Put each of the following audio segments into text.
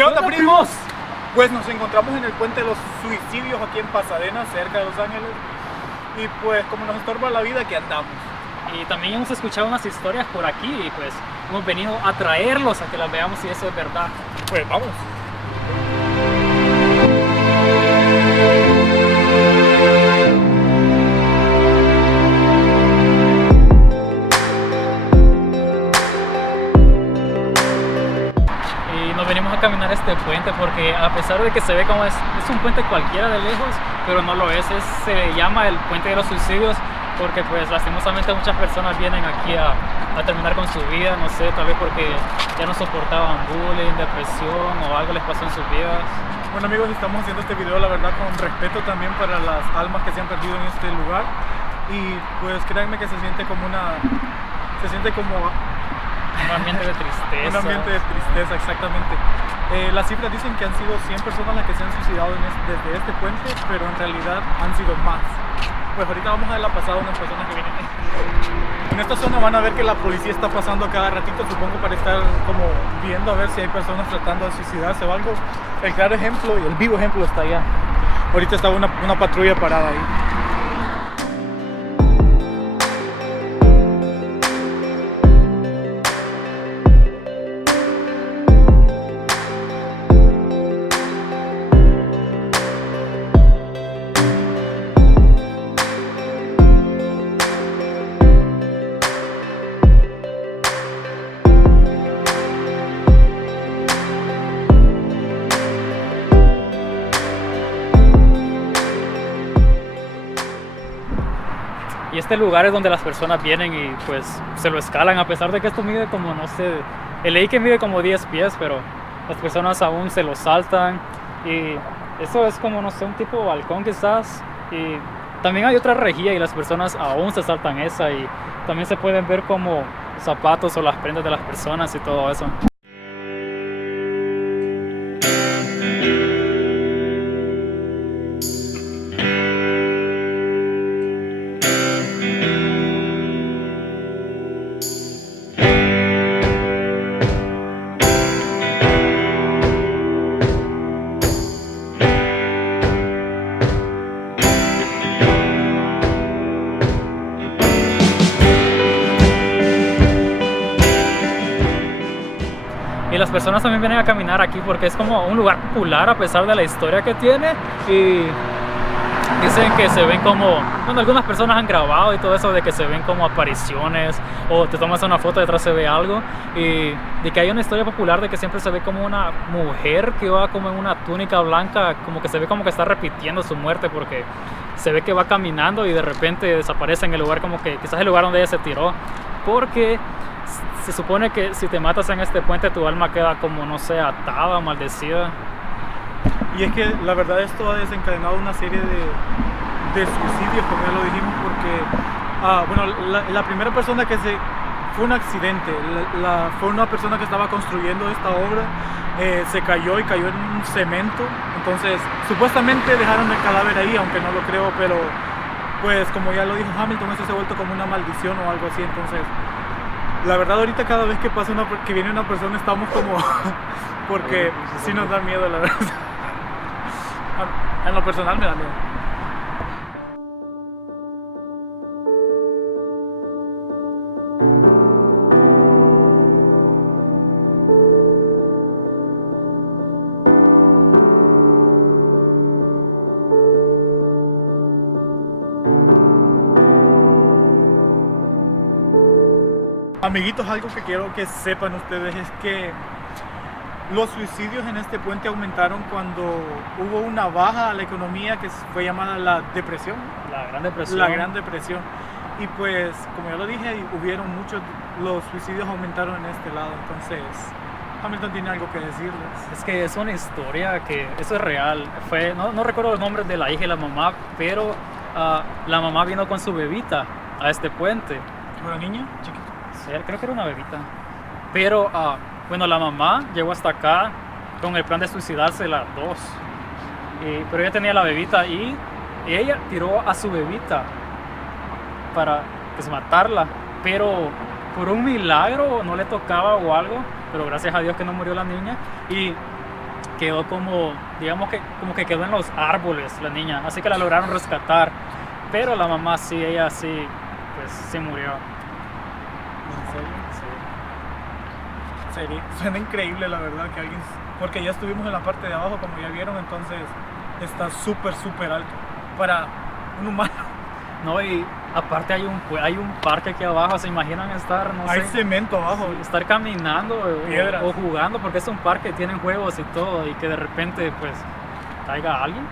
¿Qué onda, primos? Pues nos encontramos en el puente de los suicidios aquí en Pasadena, cerca de Los Ángeles. Y pues como nos estorba la vida, aquí andamos. Y también hemos escuchado unas historias por aquí y pues hemos venido a traerlos a que las veamos si eso es verdad. Pues vamos. Y nos venimos a caminar este puente porque a pesar de que se ve como es un puente cualquiera de lejos, pero no lo es, se llama el puente de los suicidios porque pues lastimosamente muchas personas vienen aquí a terminar con su vida, no sé, tal vez porque ya no soportaban bullying, depresión o algo les pasó en sus vidas. Bueno amigos, estamos haciendo este video la verdad con respeto también para las almas que se han perdido en este lugar. Y pues créanme que se siente como un ambiente de tristeza. Un ambiente de tristeza, exactamente. Las cifras dicen que han sido 100 personas las que se han suicidado desde este puente, pero en realidad han sido más. Pues ahorita vamos a ver la pasada a unas personas que vienen. En esta zona van a ver que la policía está pasando a cada ratito, supongo para estar como viendo a ver si hay personas tratando de suicidarse o algo. El claro ejemplo y el vivo ejemplo está allá. Ahorita está una patrulla parada ahí. Y este lugar es donde las personas vienen y pues se lo escalan, a pesar de que esto mide como, no sé, leí que mide como 10 pies, pero las personas aún se lo saltan y eso es como, no sé, un tipo de balcón quizás. Y también hay otra rejilla y las personas aún se saltan esa y también se pueden ver como zapatos o las prendas de las personas y todo eso. Y las personas también vienen a caminar aquí porque es como un lugar popular a pesar de la historia que tiene. Y dicen que se ven como, bueno, algunas personas han grabado y todo eso de que se ven como apariciones o te tomas una foto y detrás se ve algo. Y de que hay una historia popular de que siempre se ve como una mujer que va como en una túnica blanca, como que se ve como que está repitiendo su muerte porque se ve que va caminando y de repente desaparece en el lugar, como que quizás el lugar donde ella se tiró, porque se supone que si te matas en este puente tu alma queda como, no sé, atada, maldecida. Y es que la verdad esto ha desencadenado una serie de suicidios, como ya lo dijimos, porque bueno, la primera persona que fue un accidente, fue una persona que estaba construyendo esta obra, se cayó y cayó en un cemento. Entonces supuestamente dejaron el cadáver ahí, aunque no lo creo, pero pues como ya lo dijo Hamilton, eso se ha vuelto como una maldición o algo así. Entonces la verdad ahorita cada vez que pasa que viene una persona estamos como porque sí nos da miedo, la verdad. En lo personal me da miedo. Amiguitos, algo que quiero que sepan ustedes es que los suicidios en este puente aumentaron cuando hubo una baja a la economía que fue llamada la depresión. La Gran Depresión. La Gran Depresión. Y pues, como ya lo dije, los suicidios aumentaron en este lado. Entonces, Hamilton tiene algo que decirles. Es que es una historia que eso es real. No recuerdo los nombres de la hija y la mamá, pero la mamá vino con su bebita a este puente. ¿Una niña? Chiquita. Sí, creo que era una bebita. Pero bueno, la mamá llegó hasta acá con el plan de suicidarse las dos. Pero ella tenía la bebita y ella tiró a su bebita para matarla. Pero por un milagro no le tocaba o algo. Pero gracias a Dios que no murió la niña. Y quedó como, digamos que como que quedó en los árboles la niña, así que la lograron rescatar, pero la mamá sí, ella sí, pues sí murió. ¿En serio? Sí. Sería, suena increíble la verdad que alguien, porque ya estuvimos en la parte de abajo como ya vieron, entonces está súper alto para un humano. No, y aparte hay un parque aquí abajo, se imaginan estar, no Hay sé, cemento abajo. estar caminando Piedras. o jugando, porque es un parque, tienen juegos y todo, y que de repente pues caiga alguien.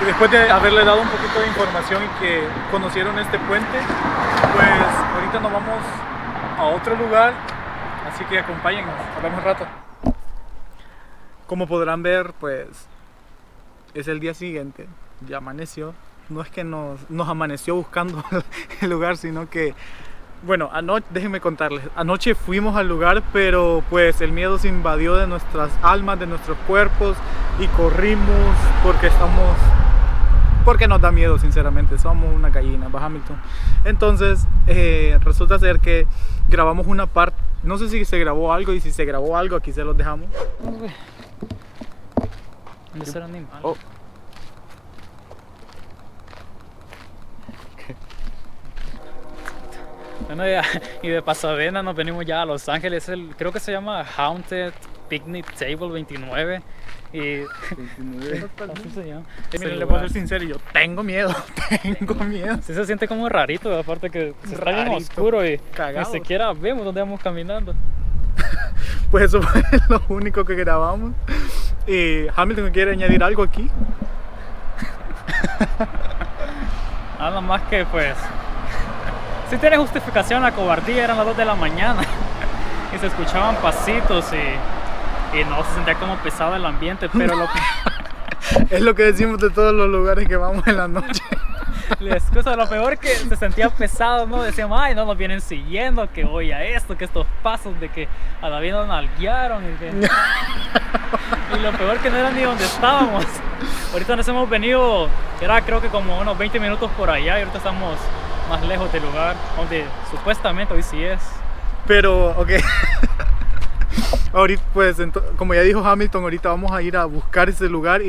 Y después de haberle dado un poquito de información y que conocieron este puente, pues ahorita nos vamos a otro lugar, así que acompáñennos, hablamos un rato. Como podrán ver, pues es el día siguiente, ya amaneció. No es que nos amaneció buscando el lugar, sino que, bueno, déjenme contarles, anoche fuimos al lugar, pero pues el miedo se invadió de nuestras almas, de nuestros cuerpos, y corrimos porque nos da miedo, sinceramente. Somos una gallina, va Hamilton. Entonces resulta ser que grabamos una parte, no sé si se grabó algo, y si se grabó algo aquí se los dejamos. ¿Dónde está el animal? Oh. Bueno, y de Pasadena nos venimos ya a Los Ángeles, creo que se llama Haunted Picnic Table 29. Y 29. así se llama. Miren, le puedo ser sincero, yo tengo miedo, tengo miedo. Sí se siente como rarito, aparte que se está bien Rarito, oscuro y cagado. ni siquiera vemos dónde vamos caminando. Pues eso fue lo único que grabamos. Y Hamilton, ¿quiere añadir algo aquí? Nada más que pues, si tiene justificación la cobardía, eran las 2 de la mañana y se escuchaban pasitos y no, se sentía como pesado el ambiente, pero Es lo que decimos de todos los lugares que vamos en la noche. lo peor que se sentía pesado, ¿no? Decíamos, ay, no nos vienen siguiendo, que voy a esto, que estos pasos de que a David nos nalguearon y lo peor que no era ni donde estábamos. Ahorita nos hemos venido, era creo que como unos 20 minutos por allá, y ahorita estamos más lejos del lugar donde supuestamente hoy sí es. Pero, ok. Ahorita, pues, como ya dijo Hamilton, ahorita vamos a ir a buscar ese lugar.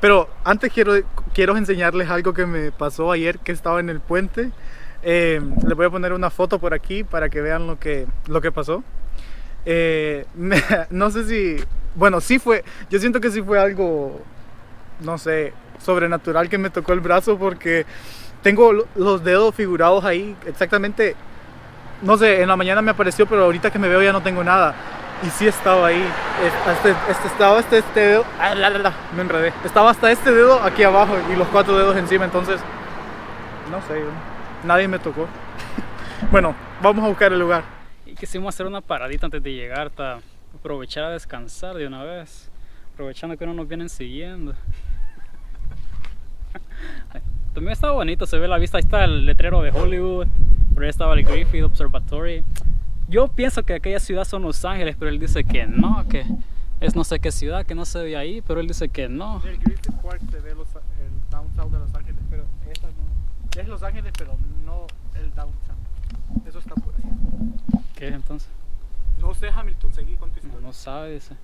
Pero antes quiero enseñarles algo que me pasó ayer, que estaba en el puente. Les voy a poner una foto por aquí para que vean lo que pasó. No sé si... Bueno, sí fue... Yo siento que sí fue algo, no sé, sobrenatural, que me tocó el brazo, porque tengo los dedos figurados ahí exactamente. No sé, en la mañana me apareció, pero ahorita que me veo ya no tengo nada. Y sí estaba ahí. Estaba este dedo. Me enredé. Estaba hasta este dedo aquí abajo y los 4 dedos encima. Entonces, no sé, nadie me tocó. Bueno, vamos a buscar el lugar. Y quisimos hacer una paradita antes de llegar, para aprovechar a descansar de una vez, aprovechando que no nos vienen siguiendo. También está bonito, se ve la vista. Ahí está el letrero de Hollywood, por ahí estaba el Griffith Observatory. Yo pienso que aquella ciudad son Los Ángeles, pero él dice que no, que es no sé qué ciudad, que no se ve ahí, pero él dice que no. El Griffith Park se ve el downtown de Los Ángeles, pero esta no. Es Los Ángeles, pero no el downtown. Eso está por ahí. ¿Qué es entonces? No sé, Hamilton, seguí con tu historia. No sabe, dice.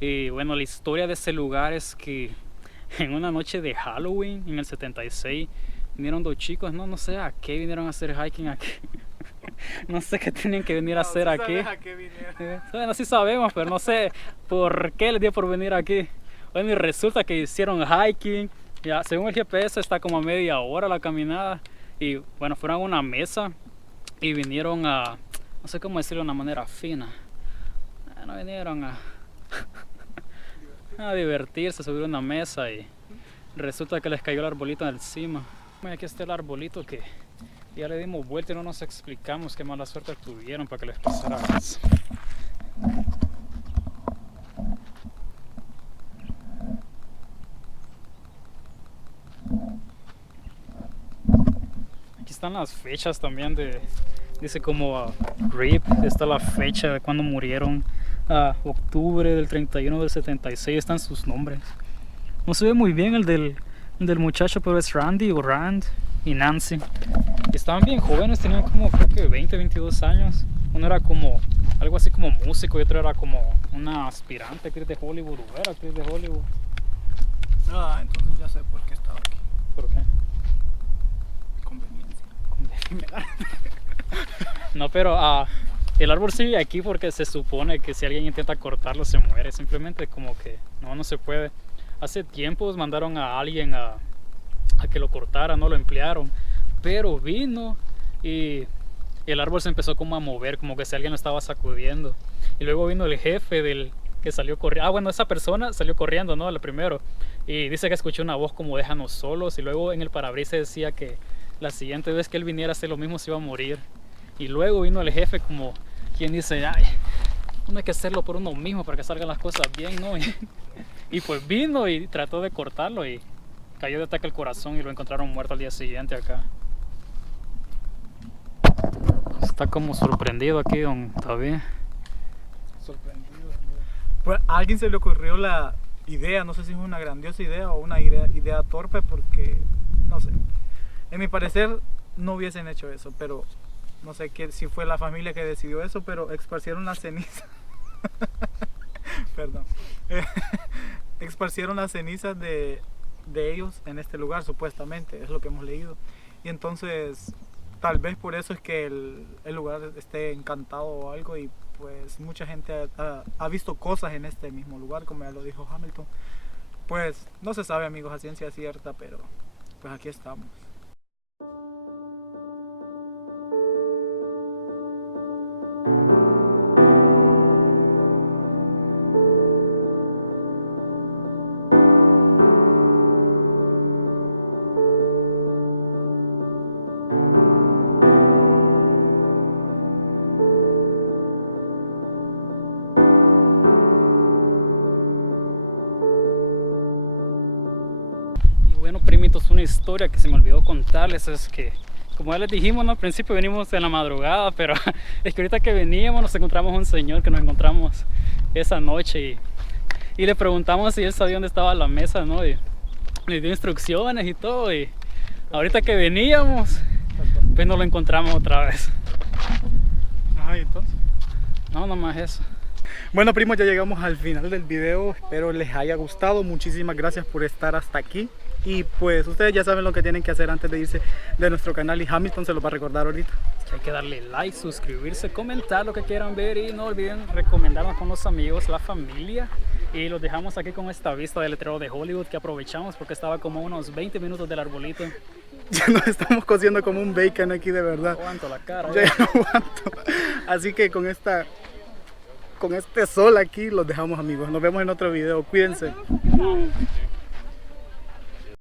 Y bueno, la historia de ese lugar es que en una noche de Halloween, en el 76, vinieron 2 chicos, no sé a qué vinieron a hacer hiking aquí. No sé qué tienen que venir a hacer aquí. ¿Sabes a qué vinieron? Bueno, sí sabemos, pero no sé por qué les dio por venir aquí. Bueno, y resulta que hicieron hiking. Ya, según el GPS está como a media hora la caminada. Y bueno, fueron a una mesa y vinieron a, no sé cómo decirlo de una manera fina. No vinieron a divertirse, subir una mesa, y resulta que les cayó el arbolito encima. Bueno, aquí está el arbolito que ya le dimos vuelta y no nos explicamos qué mala suerte tuvieron para que les pasara eso. están las fechas también dice como RIP, está la fecha de cuando murieron, octubre del 31 del 76, están sus nombres. No se ve muy bien el del muchacho, pero es Randy o Rand y Nancy. Estaban bien jóvenes, tenían como creo que 20, 22 años. Uno era como algo así como músico y otro era como una aspirante actriz de Hollywood, o era actriz de Hollywood. Entonces ya sé por qué estaba aquí. ¿Por qué? Conveniencia. No, pero el árbol sigue aquí porque se supone que si alguien intenta cortarlo se muere. Simplemente como que no se puede. Hace tiempos mandaron a alguien a que lo cortara, no lo emplearon, pero vino y el árbol se empezó como a mover, como que si alguien lo estaba sacudiendo. Y luego vino el jefe del que salió corriendo. Bueno, esa persona salió corriendo, ¿no? El primero. Y dice que escuchó una voz como déjanos solos. Y luego en el parabrisas decía que la siguiente vez que él viniera a hacer lo mismo se iba a morir. Y luego vino el jefe como quien dice, ay, uno hay que hacerlo por uno mismo para que salgan las cosas bien, ¿no? Y pues vino y trató de cortarlo y cayó de ataque al corazón y lo encontraron muerto al día siguiente acá. Está como sorprendido aquí, don David. Sorprendido. Pues a alguien se le ocurrió la idea, no sé si es una grandiosa idea o una idea torpe, porque, no sé, en mi parecer no hubiesen hecho eso, pero no sé si fue la familia que decidió eso, pero esparcieron las cenizas. Perdón. Esparcieron las cenizas de ellos en este lugar, supuestamente, es lo que hemos leído. Y entonces, tal vez por eso es que el lugar esté encantado o algo, y pues mucha gente ha visto cosas en este mismo lugar, como ya lo dijo Hamilton. Pues no se sabe, amigos, a ciencia cierta, pero pues aquí estamos. Bueno, primitos, una historia que se me olvidó contarles es que, como ya les dijimos, ¿no? Al principio venimos en la madrugada, pero es que ahorita que veníamos nos encontramos un señor que nos encontramos esa noche y le preguntamos si él sabía dónde estaba la mesa, ¿no? Y le dio instrucciones y todo, y ahorita que veníamos, pues nos lo encontramos otra vez. Ajá, ¿y entonces? No, nomás eso. Bueno, primos, ya llegamos al final del video, espero les haya gustado, muchísimas gracias por estar hasta aquí. Y pues ustedes ya saben lo que tienen que hacer antes de irse de nuestro canal, y Hamilton se lo va a recordar ahorita. Hay que darle like, suscribirse, comentar lo que quieran ver y no olviden recomendarnos con los amigos, la familia. Y los dejamos aquí con esta vista del letrero de Hollywood que aprovechamos porque estaba como a unos 20 minutos del arbolito. Ya nos estamos cociendo como un bacon aquí, de verdad. No aguanto la cara. Ya no aguanto. Así que con este sol aquí los dejamos, amigos. Nos vemos en otro video. Cuídense.